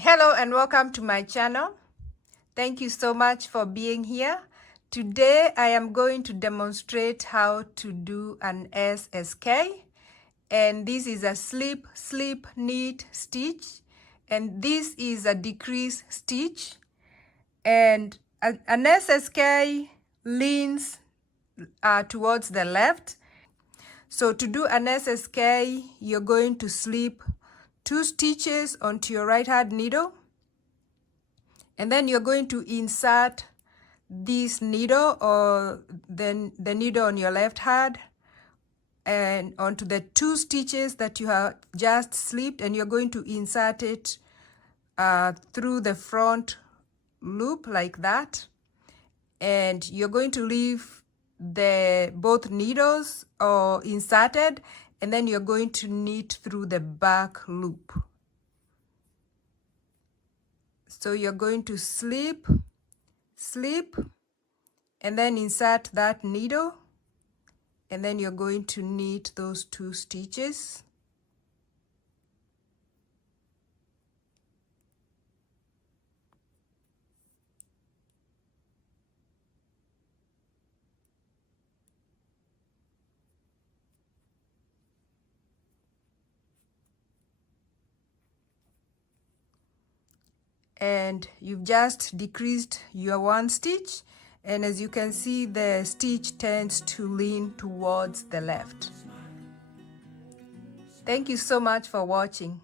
Hello and welcome to my channel. Thank you so much for being here. Today I am going to demonstrate how to do an SSK, and this is a slip knit stitch, and this is a decrease stitch, and an SSK leans towards the left. So to do an SSK, you're going to slip 2 stitches onto your right hand needle, and then you're going to insert this needle or the needle on your left hand and onto the 2 stitches that you have just slipped, and you're going to insert it through the front loop like that, and you're going to leave the both needles or inserted, and then you're going to knit through the back loop. So you're going to slip, and then insert that needle, and then you're going to knit those 2 stitches. And you've just decreased your 1 stitch, and as you can see, the stitch tends to lean towards the left. Thank you so much for watching.